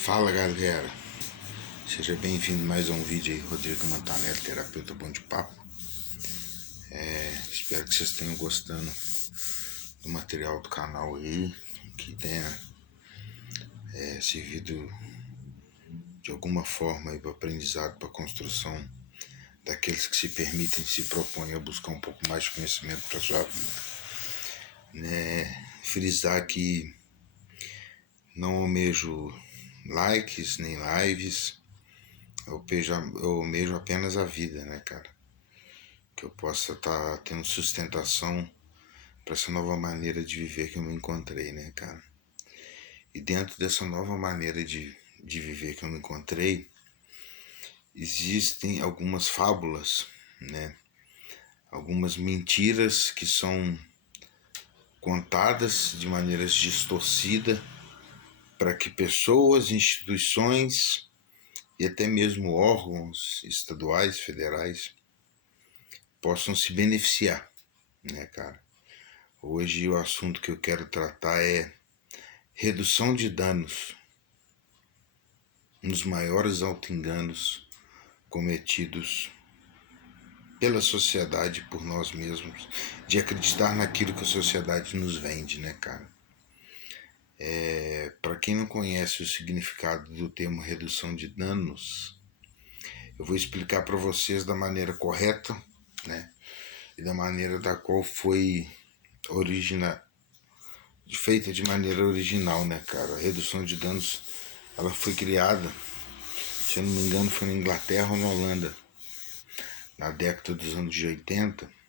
Fala galera, seja bem-vindo a mais um vídeo aí, Rodrigo Montanelli, terapeuta bom de papo. Espero que vocês tenham gostando do material do canal aí, que tenha servido de alguma forma para aprendizado, para construção daqueles que se permitem, se propõem a buscar um pouco mais de conhecimento para sua vida. Frisar que não almejo likes nem lives, eu almejo apenas a vida, né, cara? Que eu possa estar tendo sustentação para essa nova maneira de viver que eu me encontrei, né, cara? E dentro dessa nova maneira de viver que eu me encontrei, existem algumas fábulas, né? Algumas mentiras que são contadas de maneiras distorcidas para que pessoas, instituições e até mesmo órgãos estaduais, federais, possam se beneficiar, né, cara? Hoje o assunto que eu quero tratar é redução de danos, um dos maiores auto-enganos cometidos pela sociedade, por nós mesmos, de acreditar naquilo que a sociedade nos vende, né, cara? Para quem não conhece o significado do termo redução de danos, eu vou explicar para vocês da maneira correta, né, e da maneira da qual foi feita de maneira original, né, cara? A redução de danos, ela foi criada, se eu não me engano, foi na Inglaterra ou na Holanda, na década dos anos 80,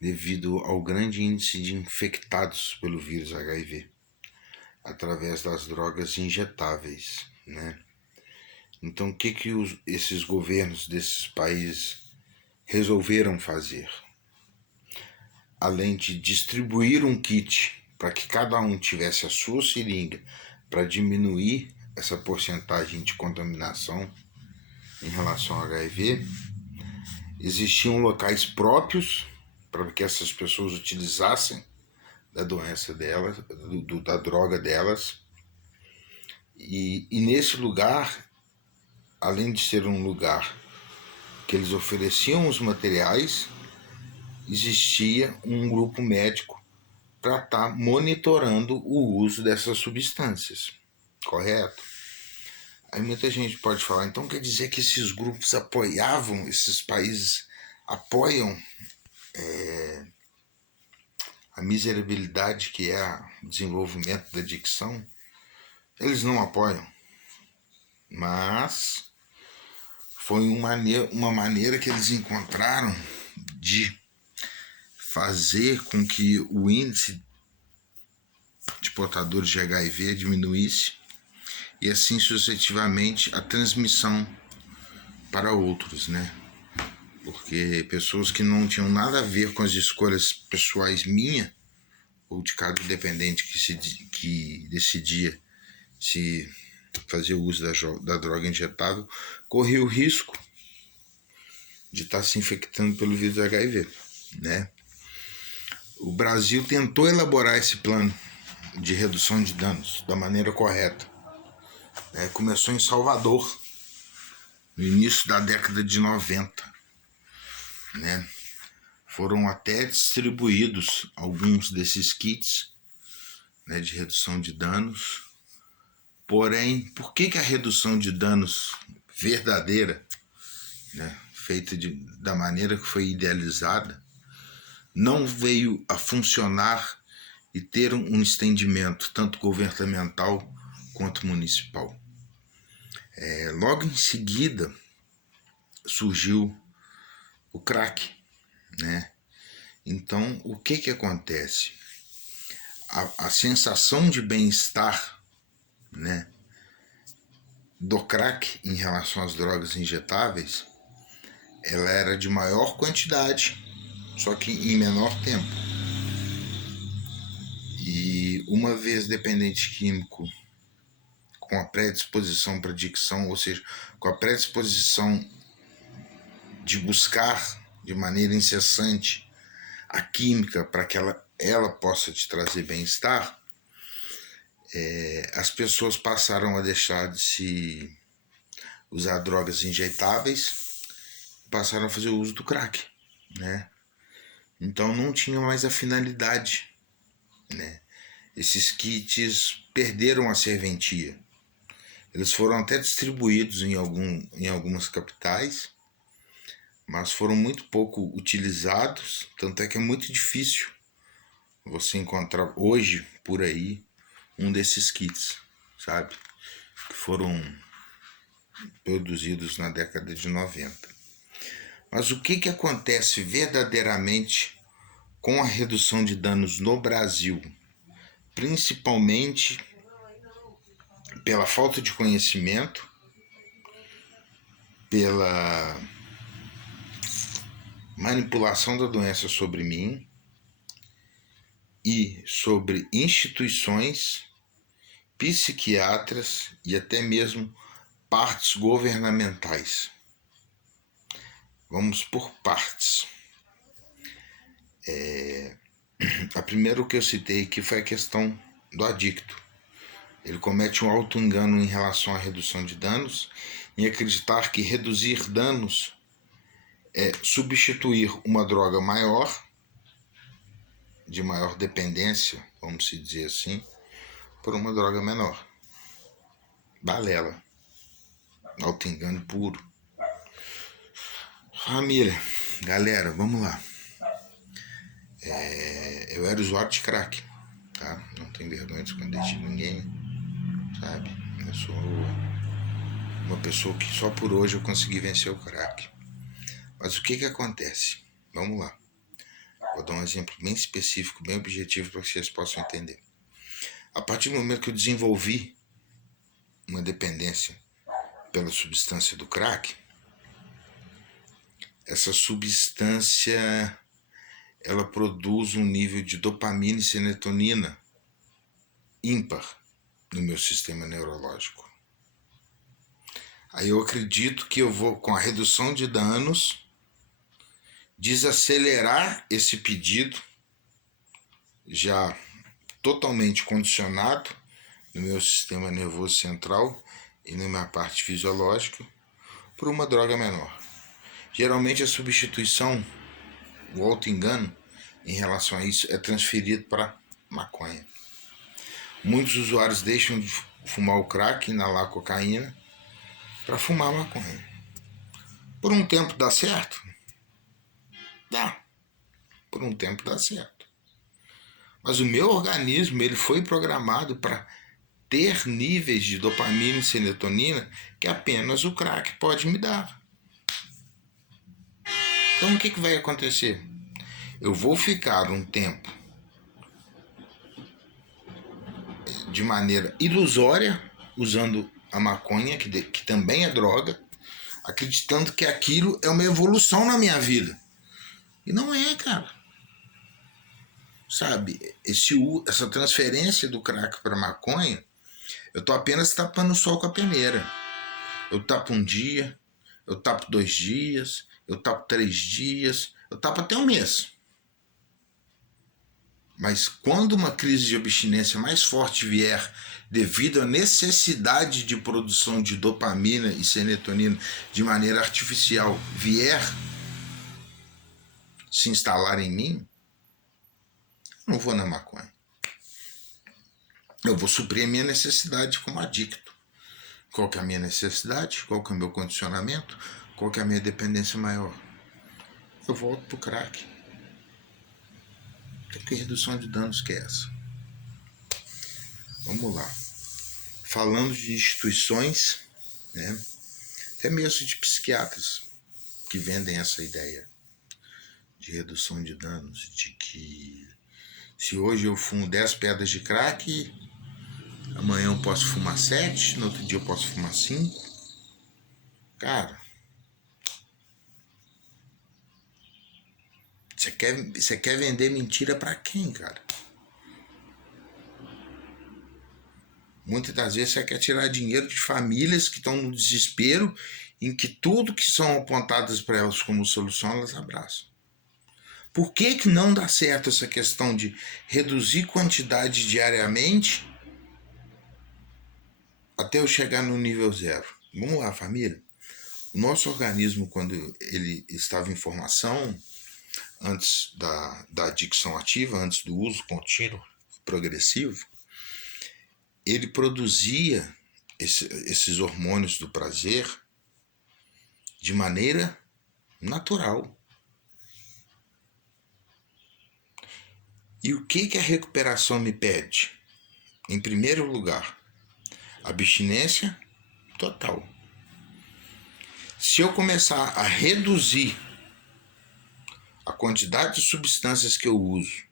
devido ao grande índice de infectados pelo vírus HIV, através das drogas injetáveis, né? Então, o que esses governos desses países resolveram fazer? Além de distribuir um kit para que cada um tivesse a sua seringa para diminuir essa porcentagem de contaminação em relação ao HIV, existiam locais próprios para que essas pessoas utilizassem da doença delas, da droga delas. E nesse lugar, além de ser um lugar que eles ofereciam os materiais, existia um grupo médico para estar monitorando o uso dessas substâncias, correto? Aí muita gente pode falar, então quer dizer que esses grupos apoiavam, esses países apoiam a miserabilidade que é o desenvolvimento da adicção? Eles não apoiam, mas foi uma maneira que eles encontraram de fazer com que o índice de portadores de HIV diminuísse e assim sucessivamente a transmissão para outros, né? Porque pessoas que não tinham nada a ver com as escolhas pessoais minha ou de cada dependente que decidia se fazer o uso da droga injetável, corria o risco de estar se infectando pelo vírus HIV, né? O Brasil tentou elaborar esse plano de redução de danos da maneira correta. Começou em Salvador, no início da década de 90. Né? Foram até distribuídos alguns desses kits, né, de redução de danos. Porém, por que a redução de danos verdadeira, né, feita da maneira que foi idealizada, não veio a funcionar e ter um estendimento tanto governamental quanto municipal? Logo em seguida surgiu o crack, né? Então, o que acontece? A sensação de bem-estar, né, do crack em relação às drogas injetáveis, ela era de maior quantidade, só que em menor tempo. E uma vez dependente químico, com a predisposição para adicção, ou seja, com a predisposição de buscar de maneira incessante a química para que ela possa te trazer bem-estar, as pessoas passaram a deixar de se usar drogas injetáveis, passaram a fazer o uso do crack, né? Então não tinha mais a finalidade, né? Esses kits perderam a serventia. Eles foram até distribuídos em algumas capitais, mas foram muito pouco utilizados, tanto é que é muito difícil você encontrar hoje por aí um desses kits, sabe? Que foram produzidos na década de 90. Mas o que acontece verdadeiramente com a redução de danos no Brasil? Principalmente pela falta de conhecimento, pela manipulação da doença sobre mim e sobre instituições, psiquiatras e até mesmo partes governamentais. Vamos por partes. A primeira que eu citei aqui foi a questão do adicto. Ele comete um auto-engano em relação à redução de danos, em acreditar que reduzir danos é substituir uma droga maior, de maior dependência, vamos dizer assim, por uma droga menor. Balela. Auto-engano puro. Família, galera, vamos lá. Eu era usuário de crack, tá? Não tenho vergonha de esconder de ninguém, sabe? Eu sou uma pessoa que só por hoje eu consegui vencer o crack. Mas o que acontece? Vamos lá. Vou dar um exemplo bem específico, bem objetivo para que vocês possam entender. A partir do momento que eu desenvolvi uma dependência pela substância do crack, essa substância ela produz um nível de dopamina e serotonina ímpar no meu sistema neurológico. Aí eu acredito que eu vou, com a redução de danos, desacelerar esse pedido, já totalmente condicionado no meu sistema nervoso central e na minha parte fisiológica, por uma droga menor. Geralmente a substituição, o auto-engano em relação a isso é transferido para maconha. Muitos usuários deixam de fumar o crack, inalar a cocaína, para fumar maconha. Por um tempo dá certo? Dá. Por um tempo dá certo. Mas o meu organismo ele foi programado para ter níveis de dopamina e serotonina que apenas o crack pode me dar. Então o que vai acontecer? Eu vou ficar um tempo de maneira ilusória usando a maconha, que também é droga, acreditando que aquilo é uma evolução na minha vida. E não é, cara. Sabe, essa transferência do crack para maconha, eu tô apenas tapando o sol com a peneira. Eu tapo um dia, eu tapo 2 dias, eu tapo 3 dias, eu tapo até um mês. Mas quando uma crise de abstinência mais forte vier, devido à necessidade de produção de dopamina e serotonina de maneira artificial, vier se instalar em mim, eu não vou na maconha. Eu vou suprir a minha necessidade como adicto. Qual que é a minha necessidade? Qual que é o meu condicionamento? Qual que é a minha dependência maior? Eu volto pro crack. Que redução de danos que é essa? Vamos lá. Falando de instituições, né, até mesmo de psiquiatras que vendem essa ideia de redução de danos, de que se hoje eu fumo 10 pedras de crack, amanhã eu posso fumar 7, no outro dia eu posso fumar 5. Cara, você quer vender mentira pra quem, cara? Muitas das vezes você quer tirar dinheiro de famílias que estão no desespero, em que tudo que são apontadas para elas como solução, elas abraçam. Por que não dá certo essa questão de reduzir quantidade diariamente até eu chegar no nível 0. Vamos lá, família. O nosso organismo, quando ele estava em formação, antes da adicção ativa, antes do uso contínuo progressivo, ele produzia esses hormônios do prazer de maneira natural. E o que a recuperação me pede? Em primeiro lugar, abstinência total. Se eu começar a reduzir a quantidade de substâncias que eu uso,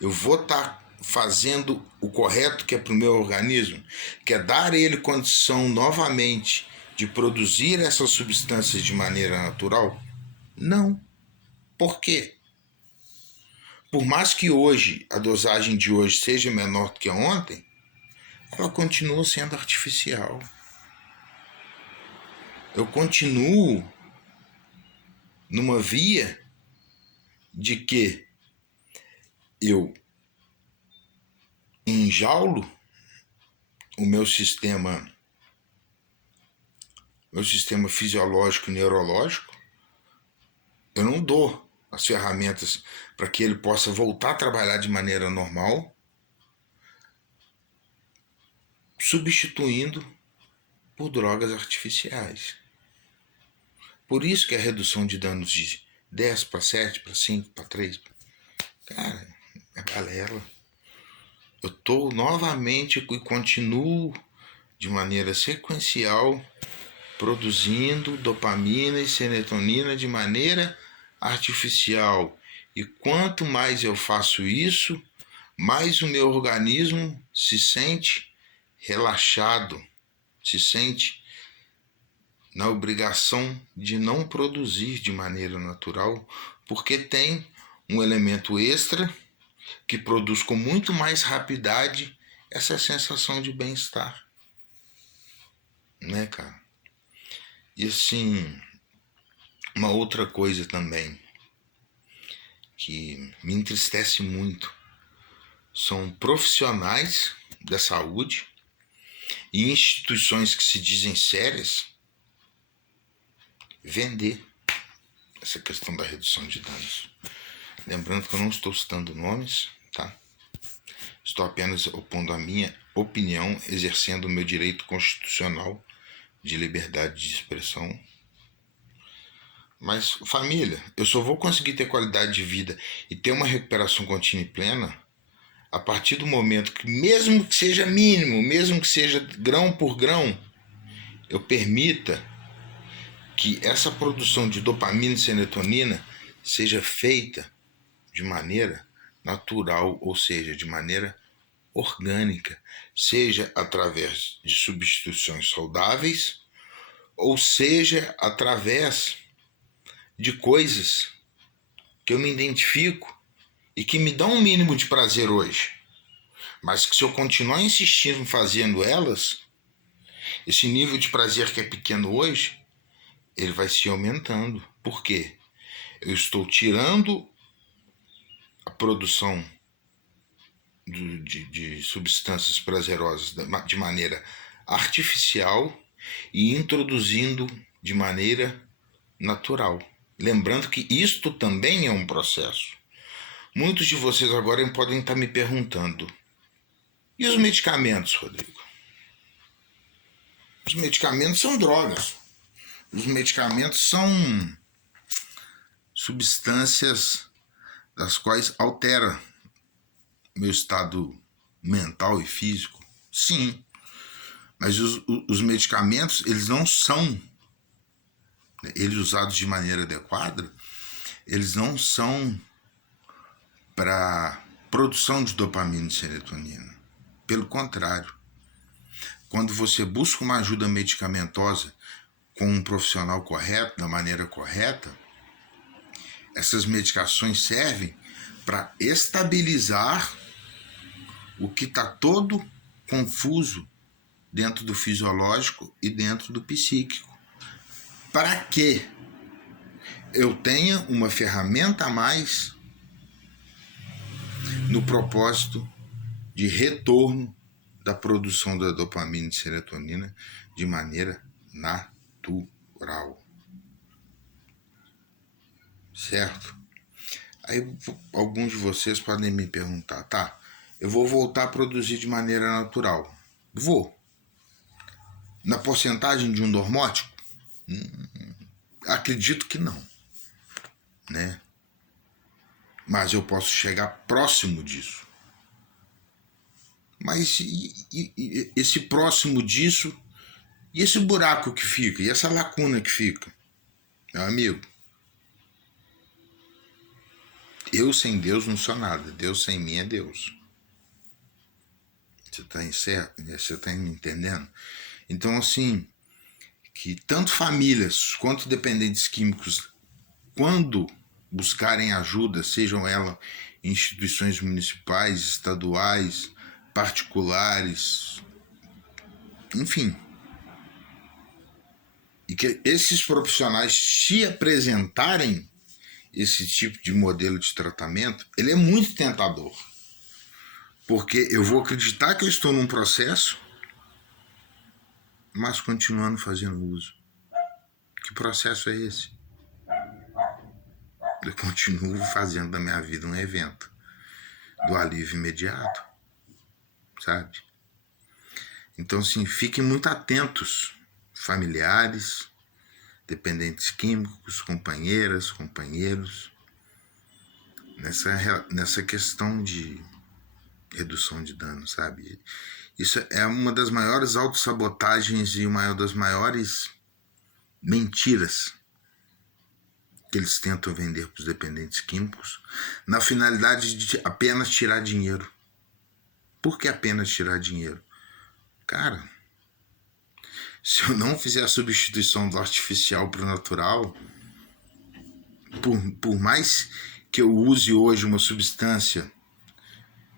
eu vou estar fazendo o correto que é para o meu organismo, que é dar a ele condição novamente de produzir essas substâncias de maneira natural? Não. Por quê? Por mais que hoje, a dosagem de hoje seja menor do que ontem, ela continua sendo artificial. Eu continuo numa via de que eu enjaulo o meu sistema fisiológico e neurológico, eu não dou as ferramentas para que ele possa voltar a trabalhar de maneira normal, substituindo por drogas artificiais. Por isso que a redução de danos de 10 para 7, para 5, para 3, cara, é balela. Eu estou novamente e continuo de maneira sequencial produzindo dopamina e serotonina de maneira artificial. E quanto mais eu faço isso, mais o meu organismo se sente relaxado, se sente na obrigação de não produzir de maneira natural, porque tem um elemento extra que produz com muito mais rapidez essa sensação de bem-estar. Né, cara? E assim, uma outra coisa também que me entristece muito são profissionais da saúde e instituições que se dizem sérias vender essa questão da redução de danos. Lembrando que eu não estou citando nomes, tá? Estou apenas opondo a minha opinião, exercendo o meu direito constitucional de liberdade de expressão. Mas, família, eu só vou conseguir ter qualidade de vida e ter uma recuperação contínua e plena a partir do momento que, mesmo que seja mínimo, mesmo que seja grão por grão, eu permita que essa produção de dopamina e serotonina seja feita de maneira natural, ou seja, de maneira orgânica, seja através de substituições saudáveis, ou seja através de coisas que eu me identifico e que me dão um mínimo de prazer hoje, mas que se eu continuar insistindo fazendo elas, esse nível de prazer que é pequeno hoje, ele vai se aumentando. Por quê? Eu estou tirando a produção de substâncias prazerosas de maneira artificial e introduzindo de maneira natural. Lembrando que isto também é um processo. Muitos de vocês agora podem estar me perguntando: e os medicamentos, Rodrigo? Os medicamentos são drogas. Os medicamentos são substâncias das quais altera meu estado mental e físico. Sim, mas os medicamentos, eles não são, eles usados de maneira adequada, eles não são para produção de dopamina e serotonina. Pelo contrário, quando você busca uma ajuda medicamentosa com um profissional correto, da maneira correta, essas medicações servem para estabilizar o que está todo confuso dentro do fisiológico e dentro do psíquico, para que eu tenha uma ferramenta a mais no propósito de retorno da produção da dopamina e serotonina de maneira natural. Certo? Aí alguns de vocês podem me perguntar, tá, eu vou voltar a produzir de maneira natural. Vou. Na porcentagem de um normótico? Acredito que não, né? Mas eu posso chegar próximo disso. Mas e esse próximo disso, e esse buraco que fica, e essa lacuna que fica? Meu amigo, eu sem Deus não sou nada, Deus sem mim é Deus. Você tá me entendendo? Então, assim, que tanto famílias quanto dependentes químicos, quando buscarem ajuda, sejam elas instituições municipais, estaduais, particulares, enfim, e que esses profissionais te apresentarem esse tipo de modelo de tratamento, ele é muito tentador. Porque eu vou acreditar que eu estou num processo, mas continuando fazendo uso. Que processo é esse? Eu continuo fazendo da minha vida um evento do alívio imediato, sabe? Então, assim, fiquem muito atentos, familiares, dependentes químicos, companheiras, companheiros, nessa questão de redução de dano, sabe? Isso é uma das maiores autossabotagens e uma das maiores mentiras que eles tentam vender para os dependentes químicos, na finalidade de apenas tirar dinheiro. Por que apenas tirar dinheiro? Cara, se eu não fizer a substituição do artificial para o natural, por mais que eu use hoje uma substância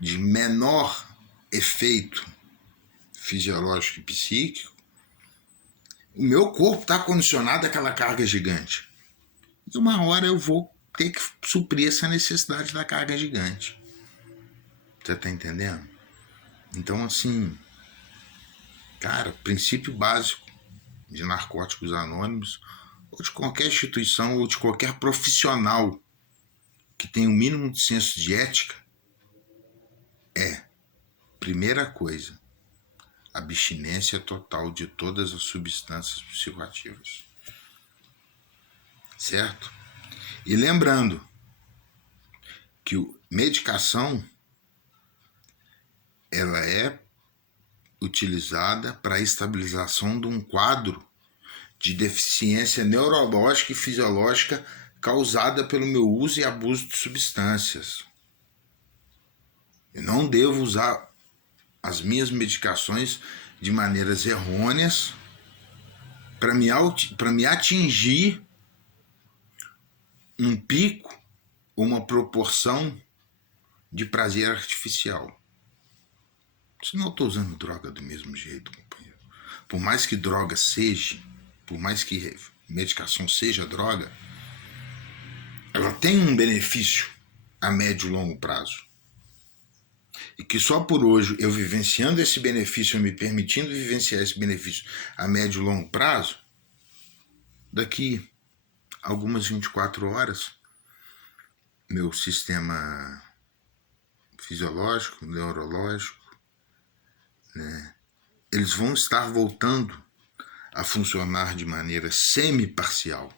de menor efeito fisiológico e psíquico, o meu corpo está condicionado àquela carga gigante. E uma hora eu vou ter que suprir essa necessidade da carga gigante. Você tá entendendo? Então, assim, cara, princípio básico de Narcóticos Anônimos, ou de qualquer instituição, ou de qualquer profissional que tenha o mínimo de senso de ética, é, primeira coisa, abstinência total de todas as substâncias psicoativas. Certo? E lembrando que medicação ela é utilizada para a estabilização de um quadro de deficiência neurológica e fisiológica causada pelo meu uso e abuso de substâncias. Eu não devo usar as minhas medicações de maneiras errôneas para me atingir um pico ou uma proporção de prazer artificial. Senão eu estou usando droga do mesmo jeito, companheiro. Por mais que droga seja, por mais que medicação seja droga, ela tem um benefício a médio e longo prazo. E que só por hoje, eu vivenciando esse benefício, eu me permitindo vivenciar esse benefício a médio e longo prazo, daqui algumas 24 horas, meu sistema fisiológico, neurológico, né, eles vão estar voltando a funcionar de maneira semi-parcial.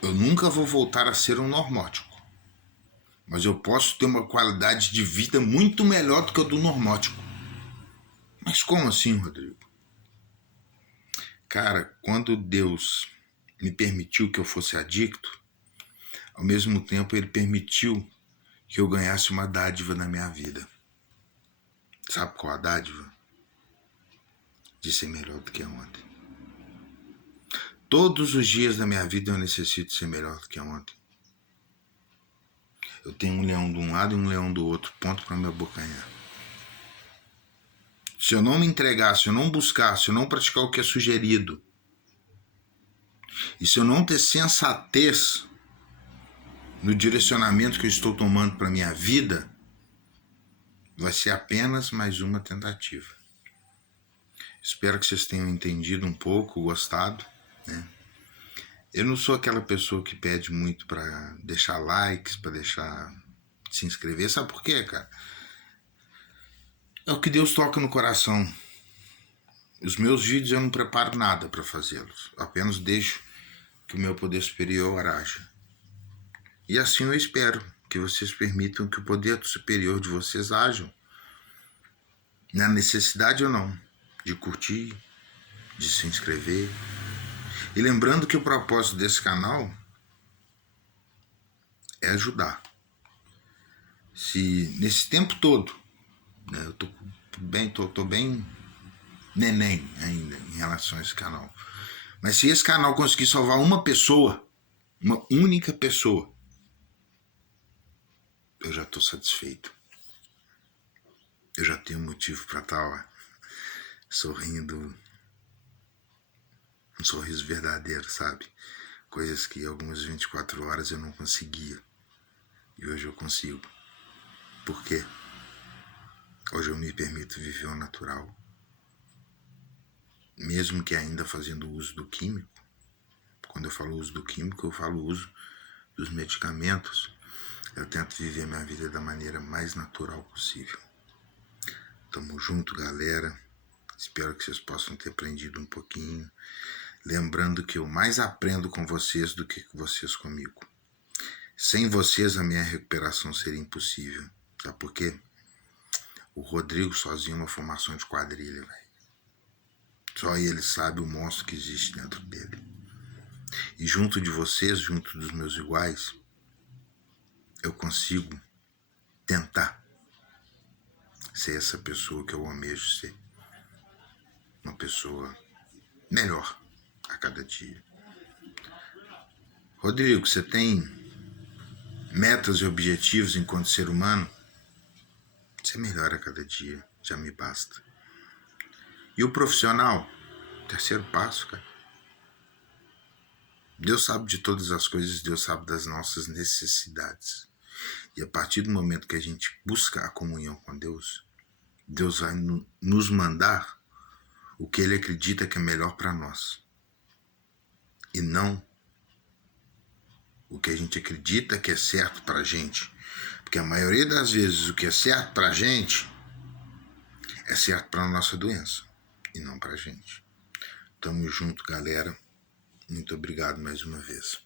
Eu nunca vou voltar a ser um normótico, mas eu posso ter uma qualidade de vida muito melhor do que a do normótico. Mas como assim, Rodrigo? Cara, quando Deus me permitiu que eu fosse adicto, ao mesmo tempo ele permitiu que eu ganhasse uma dádiva na minha vida. Sabe qual a dádiva? De ser melhor do que ontem. Todos os dias da minha vida eu necessito ser melhor do que ontem. Eu tenho um leão de um lado e um leão do outro, ponto para me abocanhar. Se eu não me entregar, se eu não buscar, se eu não praticar o que é sugerido, e se eu não ter sensatez no direcionamento que eu estou tomando para minha vida, vai ser apenas mais uma tentativa. Espero que vocês tenham entendido um pouco, gostado, né? Eu não sou aquela pessoa que pede muito para deixar likes, para deixar se inscrever. Sabe por quê, cara? É o que Deus toca no coração. Os meus vídeos eu não preparo nada para fazê-los. Apenas deixo que o meu poder superior haja. E assim eu espero que vocês permitam que o poder superior de vocês haja. Na necessidade ou não de curtir, de se inscrever. E lembrando que o propósito desse canal é ajudar. Se nesse tempo todo, né, eu tô bem neném ainda em relação a esse canal. Mas se esse canal conseguir salvar uma pessoa, uma única pessoa, eu já estou satisfeito. Eu já tenho motivo para estar sorrindo, um sorriso verdadeiro, sabe? Coisas que algumas 24 horas eu não conseguia. E hoje eu consigo. Por quê? Hoje eu me permito viver o natural. Mesmo que ainda fazendo uso do químico. Quando eu falo uso do químico, eu falo uso dos medicamentos. Eu tento viver minha vida da maneira mais natural possível. Tamo junto, galera. Espero que vocês possam ter aprendido um pouquinho. Lembrando que eu mais aprendo com vocês do que vocês comigo. Sem vocês, a minha recuperação seria impossível. Sabe por quê? O Rodrigo sozinho é uma formação de quadrilha, velho. Só ele sabe o monstro que existe dentro dele. E junto de vocês, junto dos meus iguais, eu consigo tentar ser essa pessoa que eu almejo ser. Uma pessoa melhor a cada dia. Rodrigo, você tem metas e objetivos enquanto ser humano? Você melhora a cada dia, já me basta. E o profissional? Terceiro passo, cara. Deus sabe de todas as coisas, Deus sabe das nossas necessidades. E a partir do momento que a gente busca a comunhão com Deus, Deus vai nos mandar o que Ele acredita que é melhor para nós. E não o que a gente acredita que é certo para a gente. Porque a maioria das vezes o que é certo para a gente é certo para a nossa doença e não para a gente. Tamo junto, galera. Muito obrigado mais uma vez.